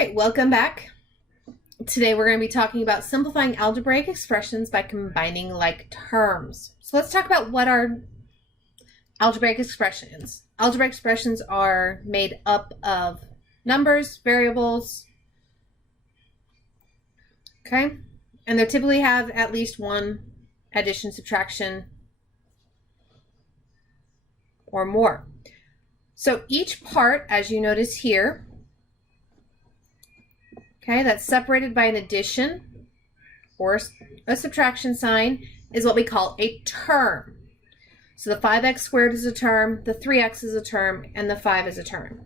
right, welcome back. Today we're going to be talking about simplifying algebraic expressions by combining like terms. So let's talk about what are algebraic expressions. Algebraic expressions are made up of numbers, variables, okay? And they typically have at least one addition, subtraction, or more. So each part, as you notice here, okay, that's separated by an addition or a subtraction sign, is what we call a term. So the 5x squared is a term, the 3x is a term, and the 5 is a term.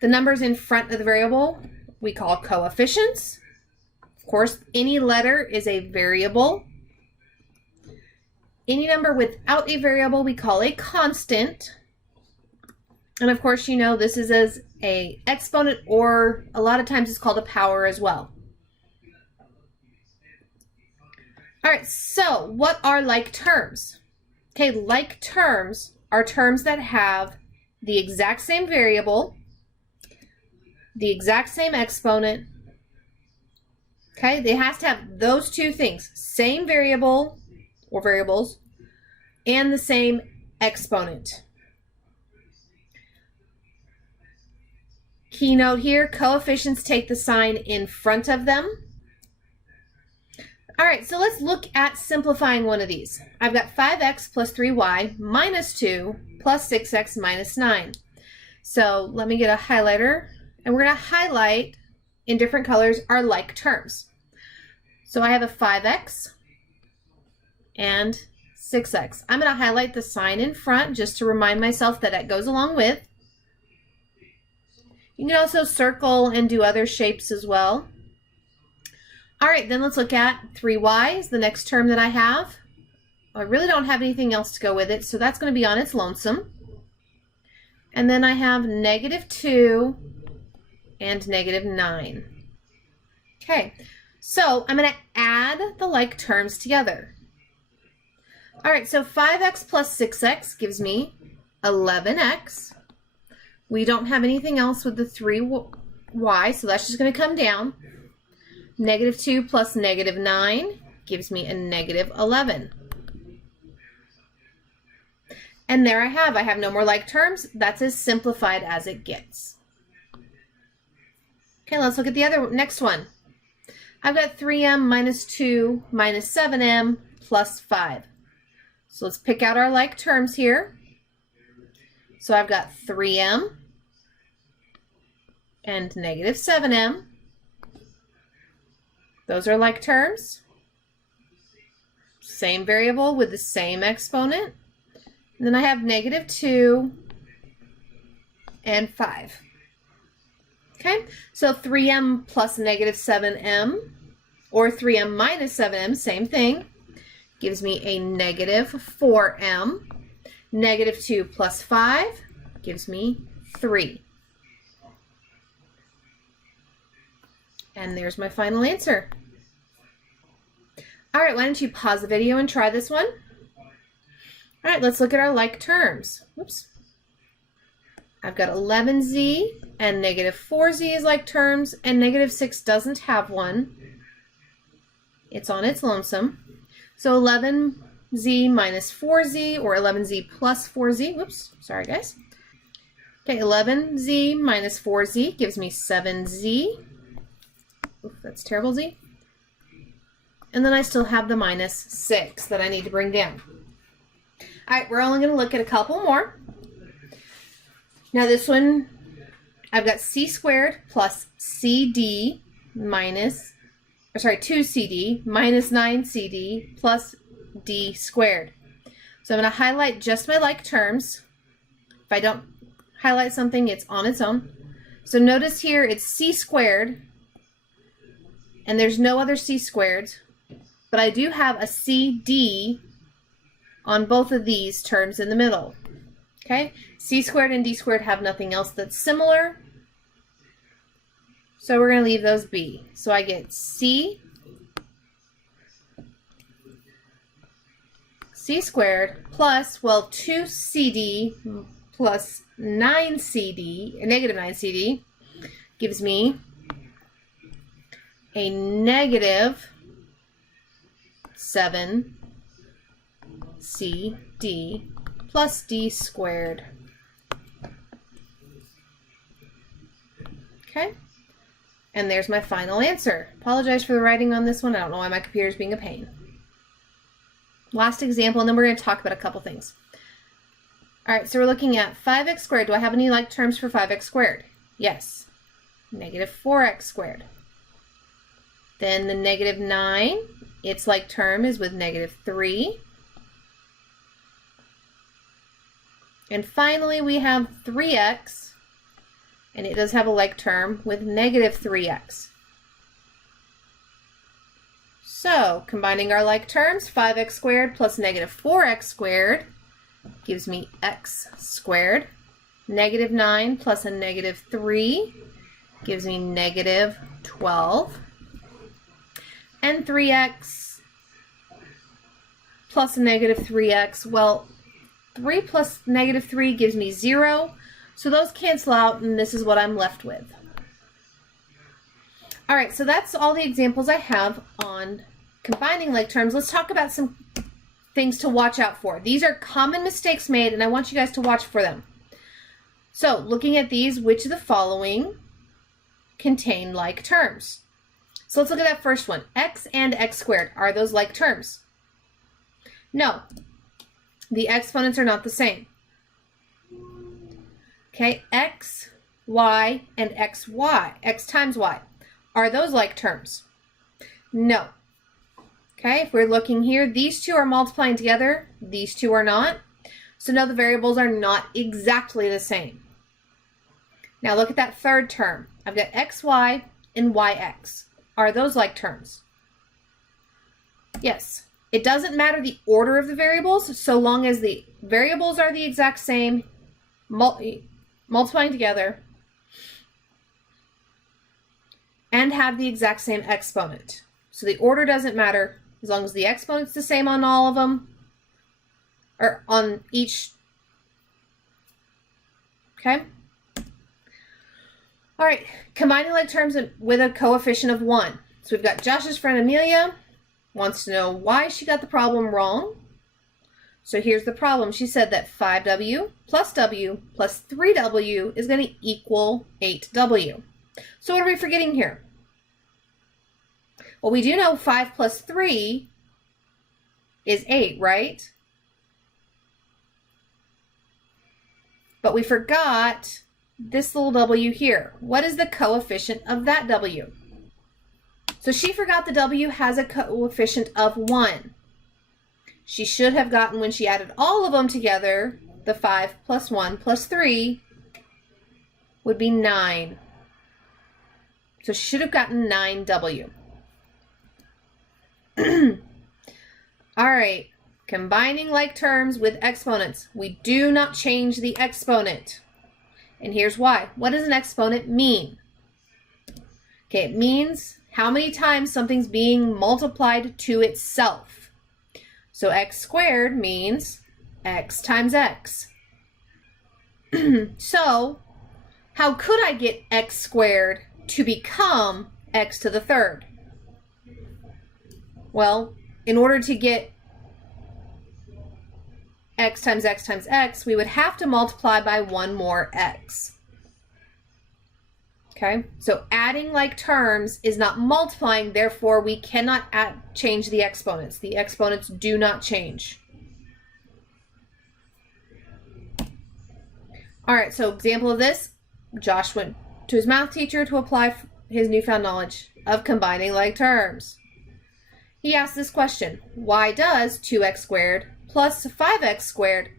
The numbers in front of the variable we call coefficients. Of course, any letter is a variable. Any number without a variable we call a constant. And of course, you know, this is as an exponent, or a lot of times it's called a power as well. All right, so what are like terms? Okay, like terms are terms that have the exact same variable, the exact same exponent. Okay, they have to have those two things, same variable or variables, and the same exponent. Keynote here, coefficients take the sign in front of them. All right, so let's look at simplifying one of these. I've got 5x plus 3y minus 2 plus 6x minus 9. So let me get a highlighter, and we're going to highlight in different colors our like terms. So I have a 5x and 6x. I'm going to highlight the sign in front just to remind myself that it goes along with. You can also circle and do other shapes as well. All right, then let's look at 3y is the next term that I have. I really don't have anything else to go with it, so that's going to be on its lonesome. And then I have -2 and -9. Okay, so I'm going to add the like terms together. All right, so 5x plus 6x gives me 11x. We don't have anything else with the 3y, so that's just going to come down. -2 plus -9 gives me a -11. And there I have no more like terms. That's as simplified as it gets. Okay, let's look at the next one. I've got 3m minus 2 minus 7m plus 5. So let's pick out our like terms here. So I've got 3m and -7m. Those are like terms. Same variable with the same exponent. And then I have -2 and 5. Okay, so 3m plus -7m, or 3m minus 7m, same thing, gives me a -4m. -2 plus 5 gives me 3. And there's my final answer. All right, why don't you pause the video and try this one? All right, let's look at our like terms. Whoops. I've got 11z and -4z as like terms, and -6 doesn't have one. It's on its lonesome. So 11z minus 4z, or 11z plus 4z. Whoops, sorry guys. Okay, 11z minus 4z gives me 7z. Oof, that's terrible z. And then I still have the -6 that I need to bring down. All right, we're only going to look at a couple more. Now this one, I've got c squared plus cd minus, 2cd minus 9cd plus d squared. So I'm going to highlight just my like terms. If I don't highlight something, it's on its own. So notice here it's c squared, and there's no other c squareds, but I do have a cd on both of these terms in the middle. Okay, c squared and d squared have nothing else that's similar, so we're going to leave those be. So I get c squared plus, well, 2cd plus 9cd, -9cd, gives me a negative 7cd plus d squared. Okay, and there's my final answer. Apologize for the writing on this one. I don't know why my computer is being a pain. Last example, and then we're going to talk about a couple things. All right, so we're looking at 5x squared. Do I have any like terms for 5x squared? Yes. Negative 4x squared. Then the negative 9, its like term is with negative 3. And finally, we have 3x, and it does have a like term with negative 3x. So, combining our like terms, 5x squared plus negative 4x squared gives me x squared. Negative 9 plus a negative 3 gives me negative 12. And 3x plus a negative 3x, well, 3 plus negative 3 gives me 0. So those cancel out, and this is what I'm left with. All right, so that's all the examples I have on combining like terms. Let's talk about some things to watch out for. These are common mistakes made, and I want you guys to watch for them. So looking at these, which of the following contain like terms? So let's look at that first one. X and x squared. Are those like terms? No. The exponents are not the same. Okay, x, y, and xy, x times y. Are those like terms? No. Okay, if we're looking here, these two are multiplying together. These two are not. So no, the variables are not exactly the same. Now look at that third term. I've got xy and yx. Are those like terms? Yes. It doesn't matter the order of the variables, so long as the variables are the exact same, multiplying together, and have the exact same exponent. So the order doesn't matter as long as the exponent's the same on all of them, or on each. Okay? All right, combining like terms with a coefficient of 1. So we've got Josh's friend Amelia wants to know why she got the problem wrong. So here's the problem. She said that 5w plus 3w is going to equal 8w. So what are we forgetting here? Well, we do know 5 plus 3 is 8, right? But we forgot this little w here. What is the coefficient of that w? So she forgot the w has a coefficient of 1. She should have gotten, when she added all of them together, the 5 plus 1 plus 3 would be 9. So she should have gotten 9w. All right, combining like terms with exponents. We do not change the exponent. And here's why. What does an exponent mean? Okay, it means how many times something's being multiplied to itself. So x squared means x times x. So how could I get x squared to become x to the third? Well, in order to get x times x times x, we would have to multiply by one more x. Okay, so adding like terms is not multiplying, therefore we cannot change the exponents. The exponents do not change. All right, so example of this, Josh went to his math teacher to apply his newfound knowledge of combining like terms. He asked this question: why does 2x squared plus 5x squared,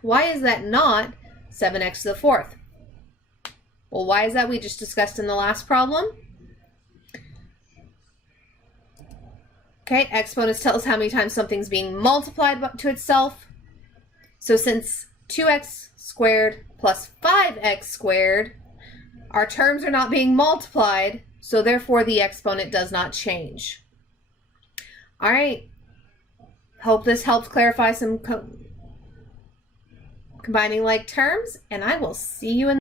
why is that not 7x to the fourth? Well, why is that? We just discussed in the last problem. Okay, exponents tell us how many times something's being multiplied to itself. So since 2x squared plus 5x squared, our terms are not being multiplied, so therefore the exponent does not change. All right, hope this helps clarify some combining like terms, and I will see you in